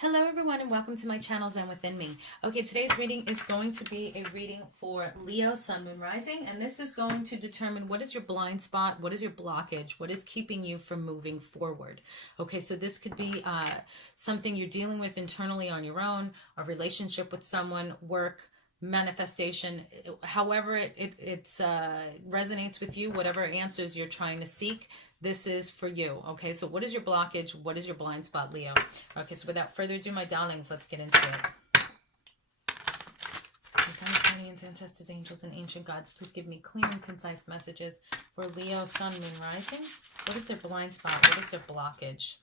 Hello everyone and welcome to my channel Zen Within Me. Okay, today's reading is going to be a reading for Leo, Sun, Moon, Rising, and this is going to determine what is your blind spot, what is your blockage, what is keeping you from moving forward. Okay, so this could be something you're dealing with internally on your own, a relationship with someone, work, manifestation, however it resonates with you, whatever answers you're trying to seek. This is for you. Okay, so what is your blockage? What is your blind spot, Leo? Okay, so without further ado, my darlings, let's get into it. Guides, guardians, ancestors, angels, and ancient gods, please give me clear and concise messages for Leo, Sun, Moon, Rising. What is their blind spot? What is their blockage?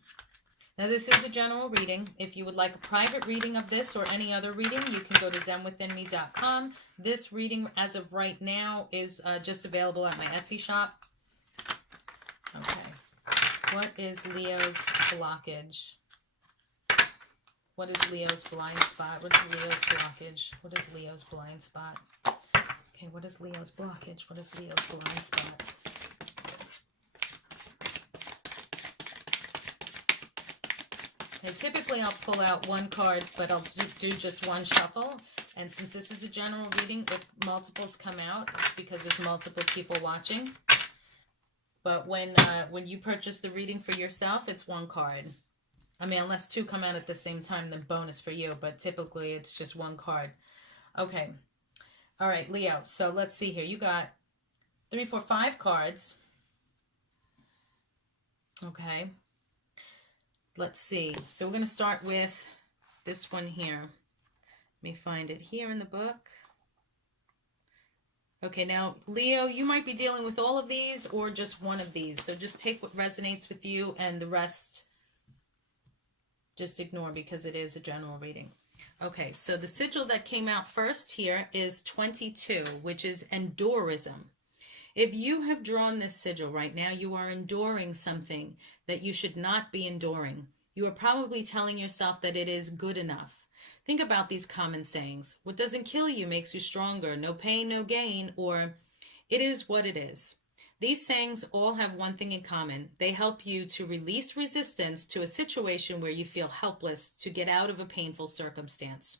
Now, this is a general reading. If you would like a private reading of this or any other reading, you can go to zenwithinme.com. This reading, as of right now, is just available at my Etsy shop. Okay. What is Leo's blockage? What is Leo's blind spot? What is Leo's blockage? What is Leo's blind spot? Okay, what is Leo's blockage? What is Leo's blind spot? Okay, typically I'll pull out one card, but I'll do just one shuffle. And since this is a general reading, if multiples come out, it's because there's multiple people watching. But when you purchase the reading for yourself, it's one card. I mean, unless two come out at the same time, then bonus for you. But typically, it's just one card. Okay. All right, Leo. So let's see here. You got 3, 4, 5 cards. Okay. Let's see. So we're going to start with this one here. Let me find it here in the book. Okay, now, Leo, you might be dealing with all of these or just one of these. So just take what resonates with you and the rest just ignore because it is a general reading. Okay, so the sigil that came out first here is 22, which is endurism. If you have drawn this sigil right now, you are enduring something that you should not be enduring. You are probably telling yourself that it is good enough. Think about these common sayings. What doesn't kill you makes you stronger. No pain, no gain. Or it is what it is. These sayings all have one thing in common. They help you to release resistance to a situation where you feel helpless to get out of a painful circumstance.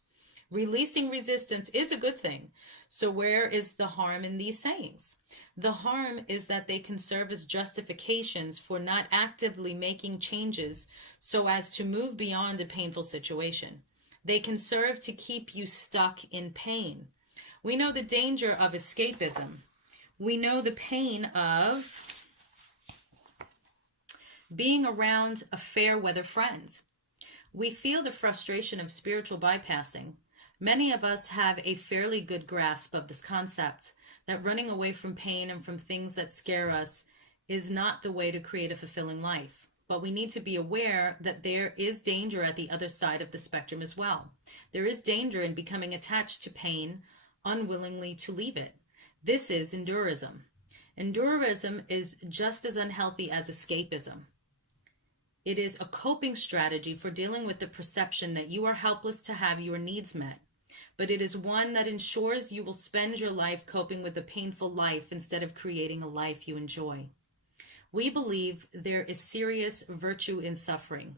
Releasing resistance is a good thing. So where is the harm in these sayings? The harm is that they can serve as justifications for not actively making changes so as to move beyond a painful situation. They can serve to keep you stuck in pain. We know the danger of escapism. We know the pain of being around a fair weather friend. We feel the frustration of spiritual bypassing. Many of us have a fairly good grasp of this concept, that running away from pain and from things that scare us is not the way to create a fulfilling life. But we need to be aware that there is danger at the other side of the spectrum as well. There is danger in becoming attached to pain, unwillingly to leave it. This is endurism. Endurism is just as unhealthy as escapism. It is a coping strategy for dealing with the perception that you are helpless to have your needs met. But it is one that ensures you will spend your life coping with a painful life instead of creating a life you enjoy. We believe there is serious virtue in suffering.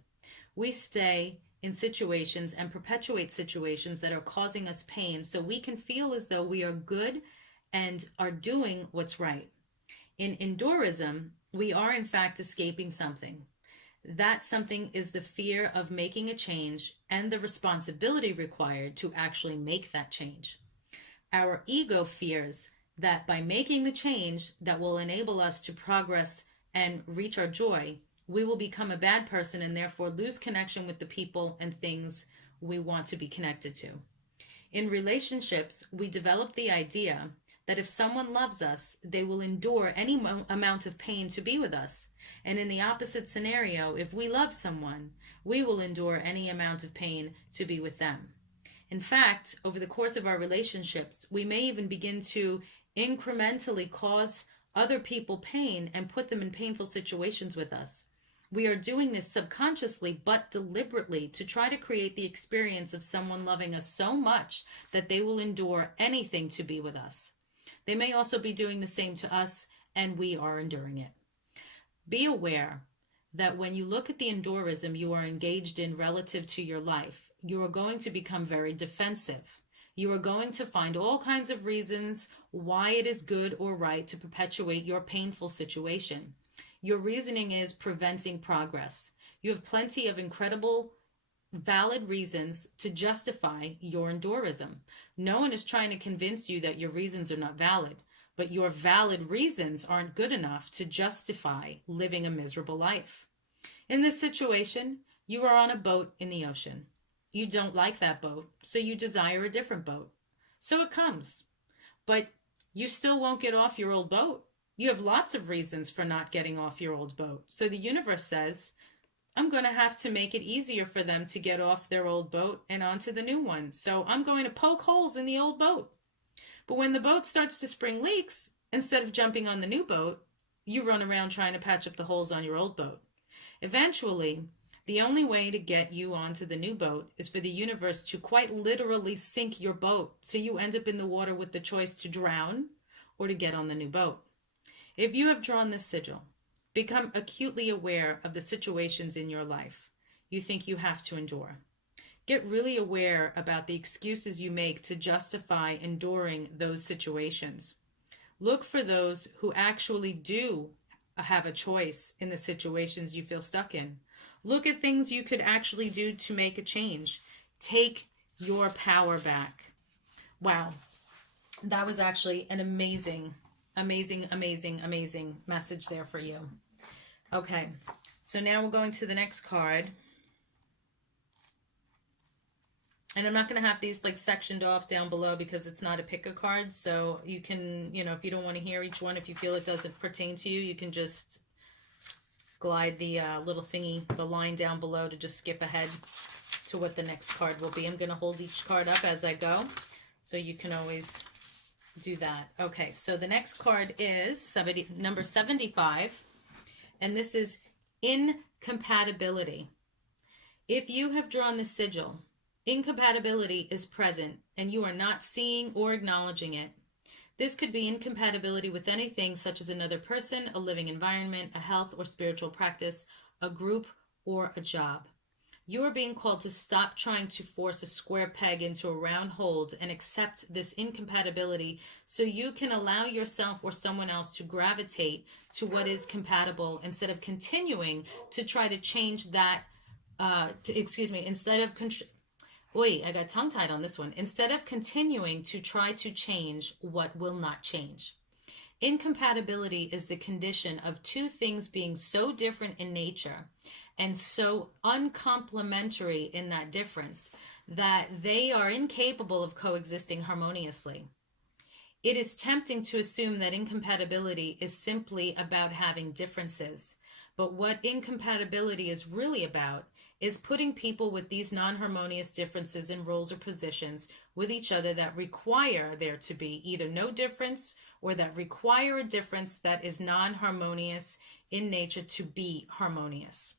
We stay in situations and perpetuate situations that are causing us pain so we can feel as though we are good and are doing what's right. In endurism, we are in fact escaping something. That something is the fear of making a change and the responsibility required to actually make that change. Our ego fears that by making the change that will enable us to progress and reach our joy, we will become a bad person and therefore lose connection with the people and things we want to be connected to. In relationships, we develop the idea that if someone loves us, they will endure any amount of pain to be with us. And in the opposite scenario, if we love someone, we will endure any amount of pain to be with them. In fact, over the course of our relationships, we may even begin to incrementally cause other people pain and put them in painful situations with us. We are doing this subconsciously but deliberately to try to create the experience of someone loving us so much that they will endure anything to be with us. They may also be doing the same to us, and we are enduring it. Be aware that when you look at the endurism you are engaged in relative to your life, you are going to become very defensive. You are going to find all kinds of reasons why it is good or right to perpetuate your painful situation. Your reasoning is preventing progress. You have plenty of incredible, valid reasons to justify your endurism. No one is trying to convince you that your reasons are not valid, but your valid reasons aren't good enough to justify living a miserable life. In this situation, you are on a boat in the ocean. You don't like that boat, so you desire a different boat. So it comes. But you still won't get off your old boat. You have lots of reasons for not getting off your old boat. So the universe says, I'm going to have to make it easier for them to get off their old boat and onto the new one. So I'm going to poke holes in the old boat. But when the boat starts to spring leaks, instead of jumping on the new boat, you run around trying to patch up the holes on your old boat. Eventually, the only way to get you onto the new boat is for the universe to quite literally sink your boat, so you end up in the water with the choice to drown or to get on the new boat. If you have drawn this sigil, become acutely aware of the situations in your life you think you have to endure. Get really aware about the excuses you make to justify enduring those situations. Look for those who actually do have a choice in the situations you feel stuck in. Look at things you could actually do to make a change. Take your power back. Wow. That was actually an amazing message there for you. Okay. So now we're going to the next card. And I'm not going to have these like sectioned off down below because it's not a pick a card. So you can, if you don't want to hear each one, if you feel it doesn't pertain to you, you can just glide the little thingy, the line down below to just skip ahead to what the next card will be. I'm going to hold each card up as I go, so you can always do that. Okay, so the next card is number 75, and this is incompatibility. If you have drawn the sigil, incompatibility is present and you are not seeing or acknowledging it. This could be incompatibility with anything such as another person, a living environment, a health or spiritual practice, a group, or a job. You are being called to stop trying to force a square peg into a round hole and accept this incompatibility so you can allow yourself or someone else to gravitate to what is compatible instead of continuing to try to change that, I got tongue-tied on this one. Instead of continuing to try to change what will not change. Incompatibility is the condition of two things being so different in nature and so uncomplementary in that difference that they are incapable of coexisting harmoniously. It is tempting to assume that incompatibility is simply about having differences, but what incompatibility is really about is putting people with these non-harmonious differences in roles or positions with each other that require there to be either no difference or that require a difference that is non-harmonious in nature to be harmonious.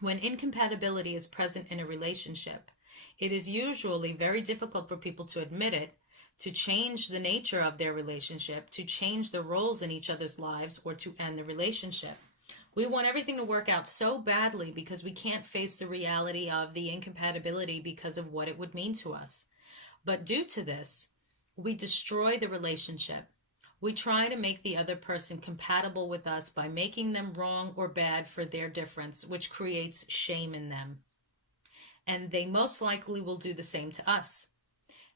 When incompatibility is present in a relationship, it is usually very difficult for people to admit it, to change the nature of their relationship, to change the roles in each other's lives, or to end the relationship. We want everything to work out so badly because we can't face the reality of the incompatibility because of what it would mean to us. But due to this, we destroy the relationship. We try to make the other person compatible with us by making them wrong or bad for their difference, which creates shame in them. And they most likely will do the same to us.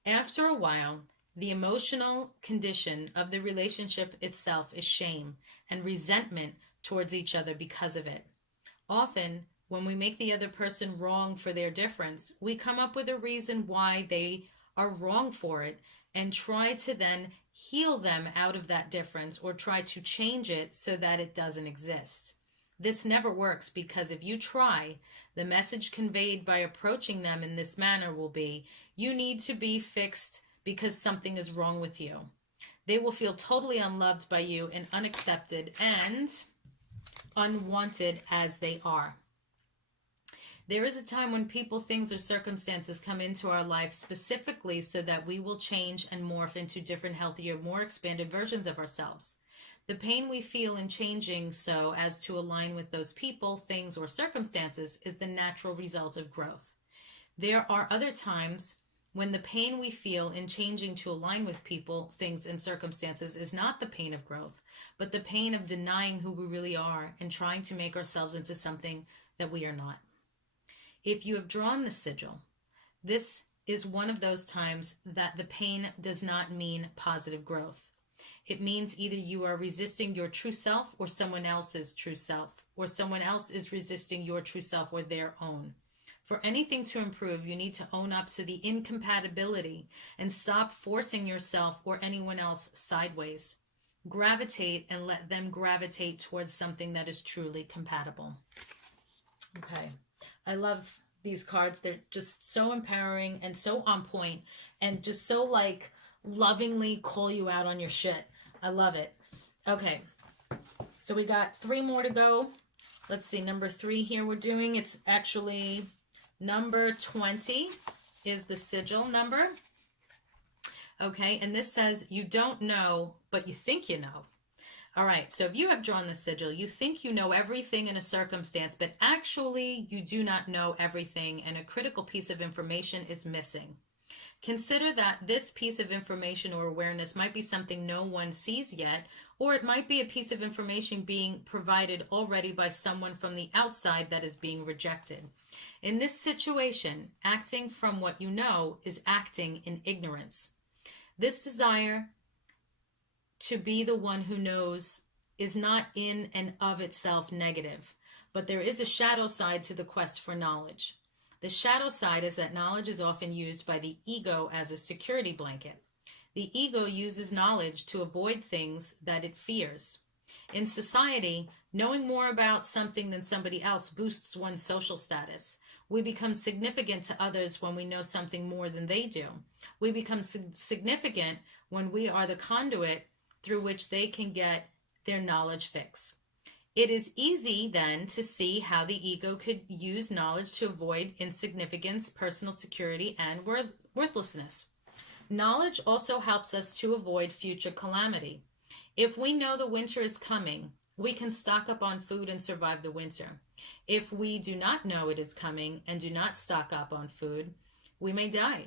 After a while, the emotional condition of the relationship itself is shame and resentment towards each other because of it. Often, when we make the other person wrong for their difference, we come up with a reason why they are wrong for it and try to then heal them out of that difference or try to change it so that it doesn't exist. This never works because if you try, the message conveyed by approaching them in this manner will be, you need to be fixed because something is wrong with you. They will feel totally unloved by you and unaccepted and unwanted as they are. There is a time when people, things, or circumstances come into our life specifically so that we will change and morph into different, healthier, more expanded versions of ourselves. The pain we feel in changing so as to align with those people, things, or circumstances is the natural result of growth. There are other times when the pain we feel in changing to align with people, things, and circumstances is not the pain of growth, but the pain of denying who we really are and trying to make ourselves into something that we are not. If you have drawn the sigil, this is one of those times that the pain does not mean positive growth. It means either you are resisting your true self or someone else's true self, or someone else is resisting your true self or their own. For anything to improve, you need to own up to the incompatibility and stop forcing yourself or anyone else sideways. Gravitate and let them gravitate towards something that is truly compatible. Okay. I love these cards. They're just so empowering and so on point and just so like lovingly call you out on your shit. I love it. Okay. So we got 3 more to go. Let's see. Number 3 here we're doing. It's actually number 20 is the sigil number. Okay. And this says you don't know, but you think you know. All right, so if you have drawn the sigil, you think you know everything in a circumstance, but actually you do not know everything, and a critical piece of information is missing. Consider that this piece of information or awareness might be something no one sees yet, or it might be a piece of information being provided already by someone from the outside that is being rejected. In this situation, acting from what you know is acting in ignorance. This desire to be the one who knows is not in and of itself negative, but there is a shadow side to the quest for knowledge. The shadow side is that knowledge is often used by the ego as a security blanket. The ego uses knowledge to avoid things that it fears. In society, knowing more about something than somebody else boosts one's social status. We become significant to others when we know something more than they do. We become significant when we are the conduit through which they can get their knowledge fix. It is easy then to see how the ego could use knowledge to avoid insignificance, personal security, and worthlessness. Knowledge also helps us to avoid future calamity. If we know the winter is coming, we can stock up on food and survive the winter. If we do not know it is coming and do not stock up on food, we may die.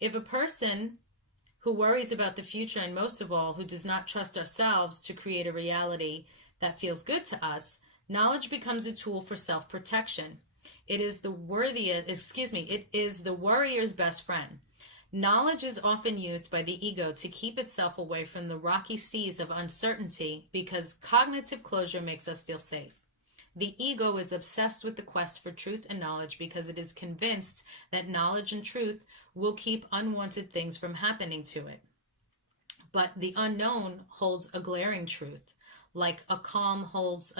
If a person who worries about the future, and most of all, who does not trust ourselves to create a reality that feels good to us, knowledge becomes a tool for self-protection. It is the warrior's best friend. Knowledge is often used by the ego to keep itself away from the rocky seas of uncertainty because cognitive closure makes us feel safe. The ego is obsessed with the quest for truth and knowledge because it is convinced that knowledge and truth will keep unwanted things from happening to it. But the unknown holds a glaring truth, like a clam holds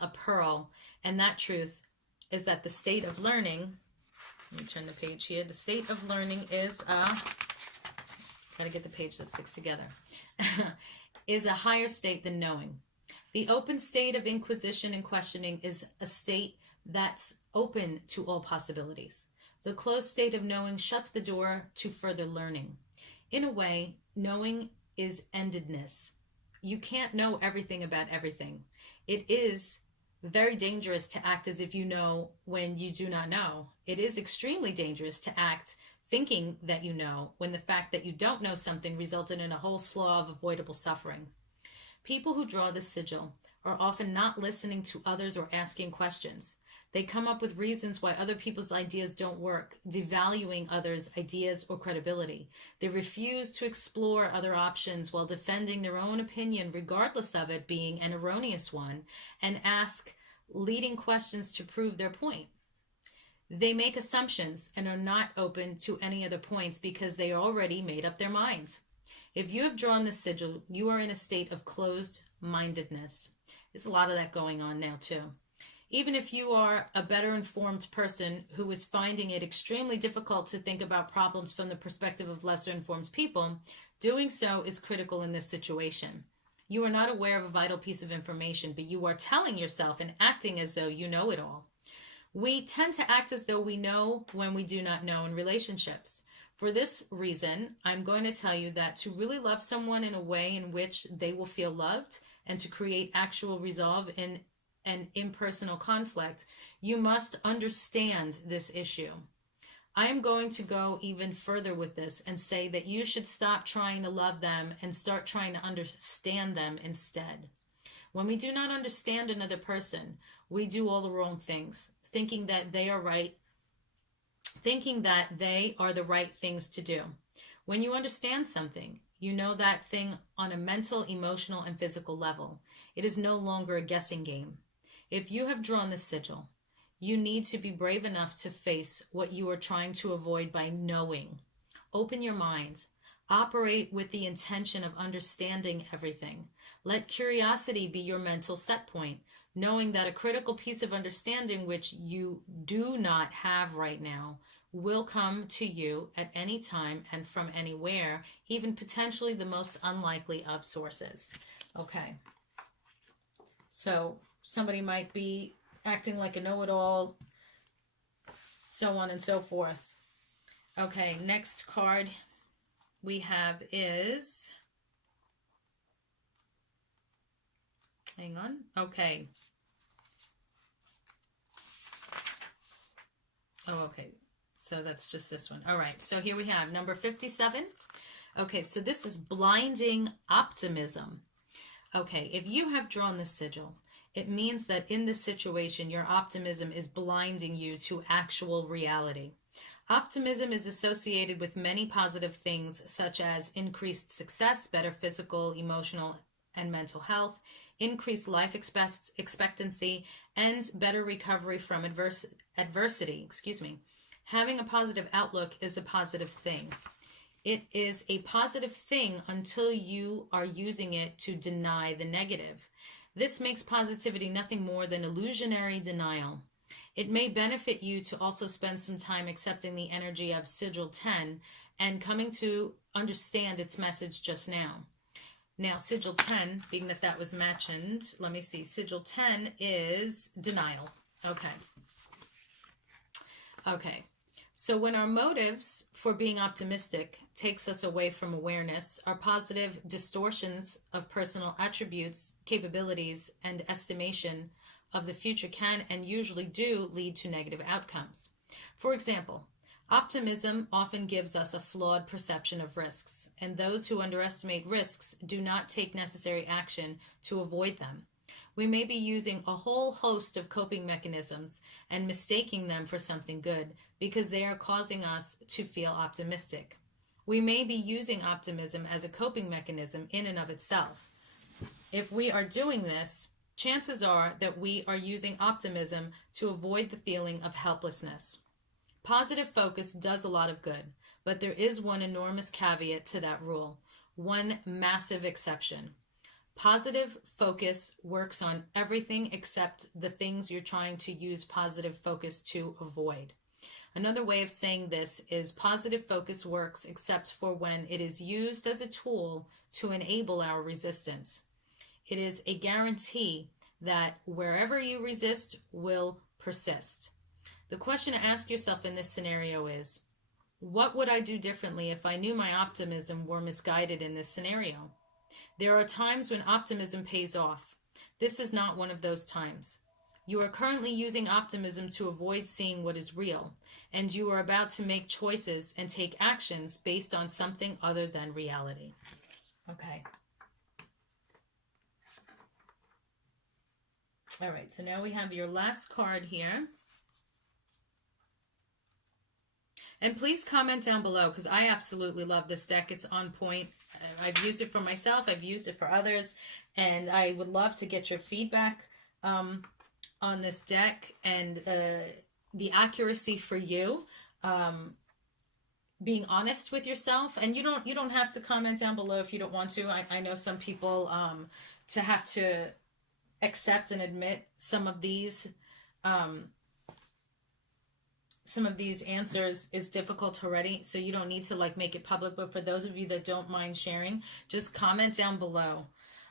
a pearl, and that truth is that the state of learning, let me turn the page here, the state of learning is gotta get the page that sticks together, is a higher state than knowing. The open state of inquisition and questioning is a state that's open to all possibilities. The closed state of knowing shuts the door to further learning. In a way, knowing is endedness. You can't know everything about everything. It is very dangerous to act as if you know when you do not know. It is extremely dangerous to act thinking that you know when the fact that you don't know something resulted in a whole slew of avoidable suffering. People who draw the sigil are often not listening to others or asking questions. They come up with reasons why other people's ideas don't work, devaluing others' ideas or credibility. They refuse to explore other options while defending their own opinion, regardless of it being an erroneous one, and ask leading questions to prove their point. They make assumptions and are not open to any other points because they already made up their minds. If you have drawn the sigil, you are in a state of closed-mindedness. There's a lot of that going on now too. Even if you are a better informed person who is finding it extremely difficult to think about problems from the perspective of lesser informed people, doing so is critical in this situation. You are not aware of a vital piece of information, but you are telling yourself and acting as though you know it all. We tend to act as though we know when we do not know in relationships. For this reason, I'm going to tell you that to really love someone in a way in which they will feel loved and to create actual resolve in an impersonal conflict, you must understand this issue. I am going to go even further with this and say that you should stop trying to love them and start trying to understand them instead. When we do not understand another person, we do all the wrong things, thinking that they are right, thinking that they are the right things to do. When you understand something, you know that thing on a mental, emotional, and physical level. It is no longer a guessing game. If you have drawn the sigil, you need to be brave enough to face what you are trying to avoid by knowing. Open your mind. Operate with the intention of understanding everything. Let curiosity be your mental set point, knowing that a critical piece of understanding which you do not have right now will come to you at any time and from anywhere, even potentially the most unlikely of sources. Okay. So somebody might be acting like a know-it-all, so on and so forth. Okay, next card we have is, hang on, okay. Oh, okay, so that's just this one. All right, so here we have number 57. Okay, so this is blinding optimism. Okay, if you have drawn the sigil, it means that in this situation, your optimism is blinding you to actual reality. Optimism is associated with many positive things, such as increased success, better physical, emotional, and mental health, increased life expectancy, and better recovery from adversity. Having a positive outlook is a positive thing. It is a positive thing until you are using it to deny the negative. This makes positivity nothing more than illusionary denial. It may benefit you to also spend some time accepting the energy of Sigil 10 and coming to understand its message just now. Now, Sigil 10, being that that was mentioned, let me see. Sigil 10 is denial. Okay. Okay. So when our motives for being optimistic takes us away from awareness, our positive distortions of personal attributes, capabilities, and estimation of the future can and usually do lead to negative outcomes. For example, optimism often gives us a flawed perception of risks, and those who underestimate risks do not take necessary action to avoid them. We may be using a whole host of coping mechanisms and mistaking them for something good because they are causing us to feel optimistic. We may be using optimism as a coping mechanism in and of itself. If we are doing this, chances are that we are using optimism to avoid the feeling of helplessness. Positive focus does a lot of good, but there is one enormous caveat to that rule, one massive exception. Positive focus works on everything except the things you're trying to use positive focus to avoid. Another way of saying this is positive focus works except for when it is used as a tool to enable our resistance. It is a guarantee that wherever you resist will persist. The question to ask yourself in this scenario is, what would I do differently if I knew my optimism were misguided in this scenario? There are times when optimism pays off. This is not one of those times. You are currently using optimism to avoid seeing what is real, and you are about to make choices and take actions based on something other than reality. Okay. All right, so now we have your last card here. And please comment down below because I absolutely love this deck. It's on point. I've used it for myself. I've used it for others. And I would love to get your feedback on this deck and the accuracy for you. being honest with yourself. And you don't have to comment down below if you don't want to. I know some people to have to accept and admit um, some of these answers is difficult already, so you don't need to like make it public. But for those of you that don't mind sharing, just comment down below.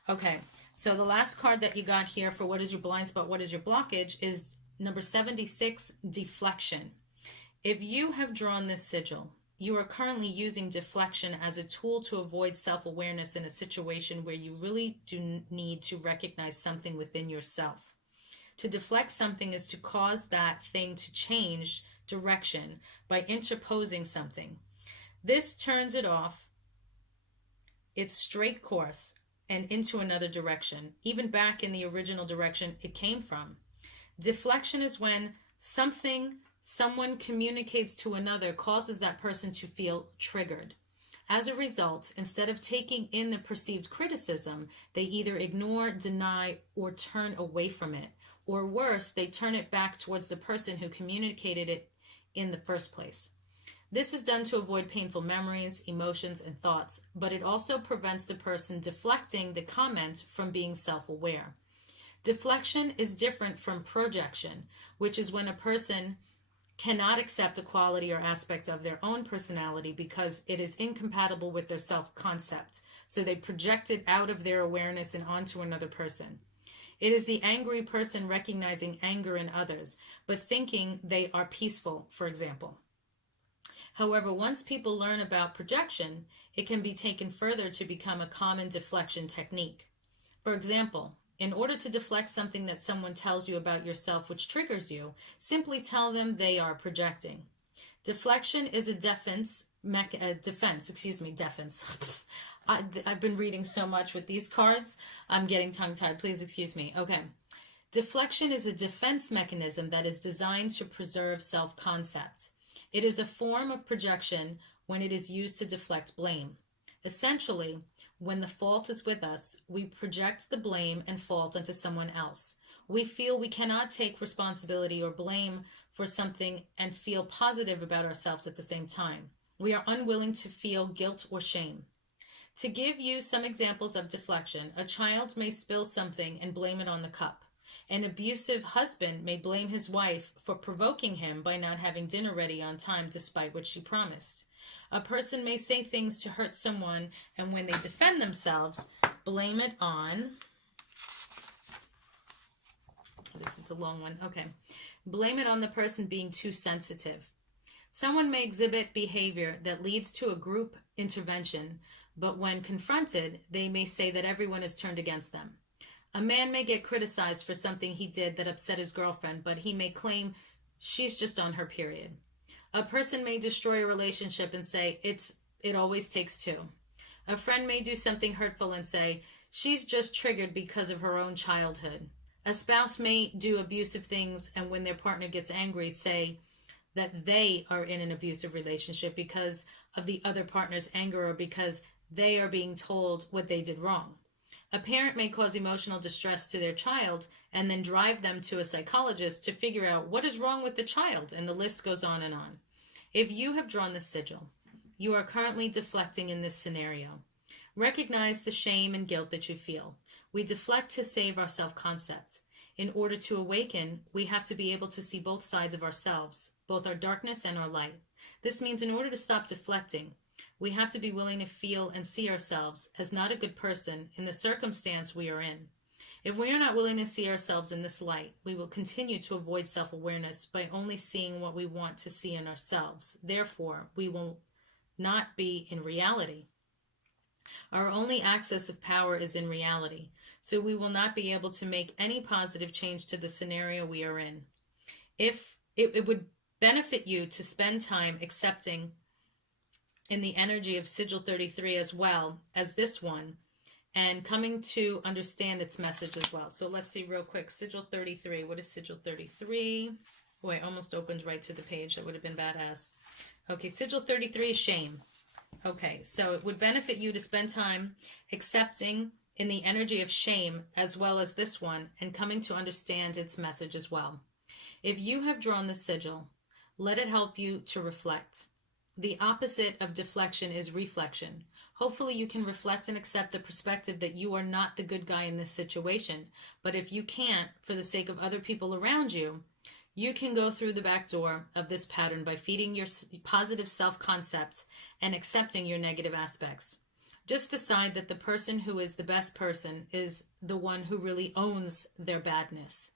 Okay, so the last card that you got here for what is your blind spot, what is your blockage, is number 76, deflection. If you have drawn this sigil, you are currently using deflection as a tool to avoid self-awareness in a situation where you really do need to recognize something within yourself. To deflect something is to cause that thing to change direction by interposing something. This turns it off its straight course and into another direction, even back in the original direction it came from. Deflection is when someone communicates to another causes that person to feel triggered. As a result, instead of taking in the perceived criticism, they either ignore, deny, or turn away from it. Or worse, they turn it back towards the person who communicated it in the first place. This is done to avoid painful memories, emotions, and thoughts, but it also prevents the person deflecting the comment from being self-aware. Deflection is different from projection, which is when a person cannot accept a quality or aspect of their own personality because it is incompatible with their self-concept. So they project it out of their awareness and onto another person. It is the angry person recognizing anger in others, but thinking they are peaceful, for example. However, once people learn about projection, it can be taken further to become a common deflection technique. For example, in order to deflect something that someone tells you about yourself which triggers you, simply tell them they are projecting. Deflection is a defense. I've been reading so much with these cards, I'm getting tongue-tied. Please excuse me. Okay. Deflection is a defense mechanism that is designed to preserve self-concept. It is a form of projection when it is used to deflect blame. Essentially, when the fault is with us, we project the blame and fault onto someone else. We feel we cannot take responsibility or blame for something and feel positive about ourselves at the same time. We are unwilling to feel guilt or shame. To give you some examples of deflection, a child may spill something and blame it on the cup. An abusive husband may blame his wife for provoking him by not having dinner ready on time despite what she promised. A person may say things to hurt someone, and when they defend themselves, blame it on... This is a long one. Okay. Blame it on the person being too sensitive. Someone may exhibit behavior that leads to a group intervention, but when confronted, they may say that everyone is turned against them. A man may get criticized for something he did that upset his girlfriend, but he may claim she's just on her period. A person may destroy a relationship and say, it always takes two. A friend may do something hurtful and say, she's just triggered because of her own childhood. A spouse may do abusive things and when their partner gets angry, say that they are in an abusive relationship because of the other partner's anger or because they are being told what they did wrong. A parent may cause emotional distress to their child and then drive them to a psychologist to figure out what is wrong with the child, and the list goes on and on. If you have drawn this sigil, you are currently deflecting in this scenario. Recognize the shame and guilt that you feel. We deflect to save our self-concept. In order to awaken, we have to be able to see both sides of ourselves, both our darkness and our light. This means in order to stop deflecting, we have to be willing to feel and see ourselves as not a good person in the circumstance we are in. If we are not willing to see ourselves in this light, we will continue to avoid self-awareness by only seeing what we want to see in ourselves. Therefore, we will not be in reality. Our only access of power is in reality, so we will not be able to make any positive change to the scenario we are in. If it would benefit you to spend time accepting in the energy of Sigil 33 as well as this one, and coming to understand its message as well. So let's see real quick. Sigil 33. What is Sigil 33? Boy, I almost opened right to the page. That would have been badass. Okay, Sigil 33 is shame. Okay, so it would benefit you to spend time accepting in the energy of shame as well as this one and coming to understand its message as well. If you have drawn the sigil, let it help you to reflect. the opposite of deflection is reflection. Hopefully you can reflect and accept the perspective that you are not the good guy in this situation. But if you can't, for the sake of other people around you, you can go through the back door of this pattern by feeding your positive self-concept and accepting your negative aspects. Just decide that the person who is the best person is the one who really owns their badness.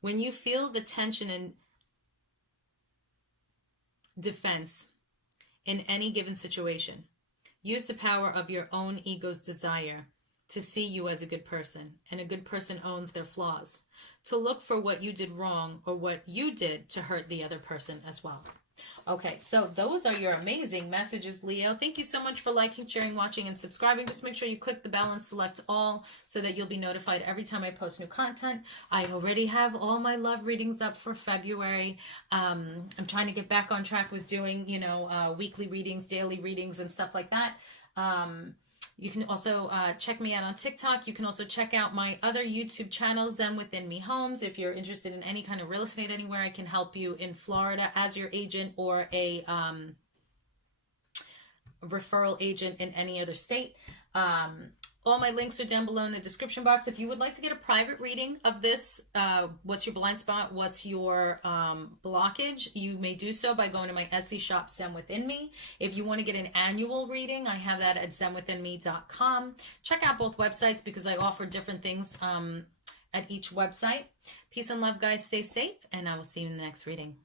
When you feel the tension and defense in any given situation, use the power of your own ego's desire to see you as a good person, and a good person owns their flaws, to look for what you did wrong or what you did to hurt the other person as well. Okay, so those are your amazing messages, Leo. Thank you so much for liking, sharing, watching, and subscribing. Just make sure you click the bell and select all so that you'll be notified every time I post new content. I already have all my love readings up for February. I'm trying to get back on track with doing, weekly readings, daily readings, and stuff like that. You can also check me out on TikTok. You can also check out my other YouTube channel, Zen Within Me Homes. If you're interested in any kind of real estate anywhere, I can help you in Florida as your agent or a referral agent in any other state. All my links are down below in the description box. If you would like to get a private reading of this, what's your blind spot, what's your blockage, you may do so by going to my Etsy shop, Zen Within Me. If you want to get an annual reading, I have that at zenwithinme.com. Check out both websites because I offer different things at each website. Peace and love, guys. Stay safe, and I will see you in the next reading.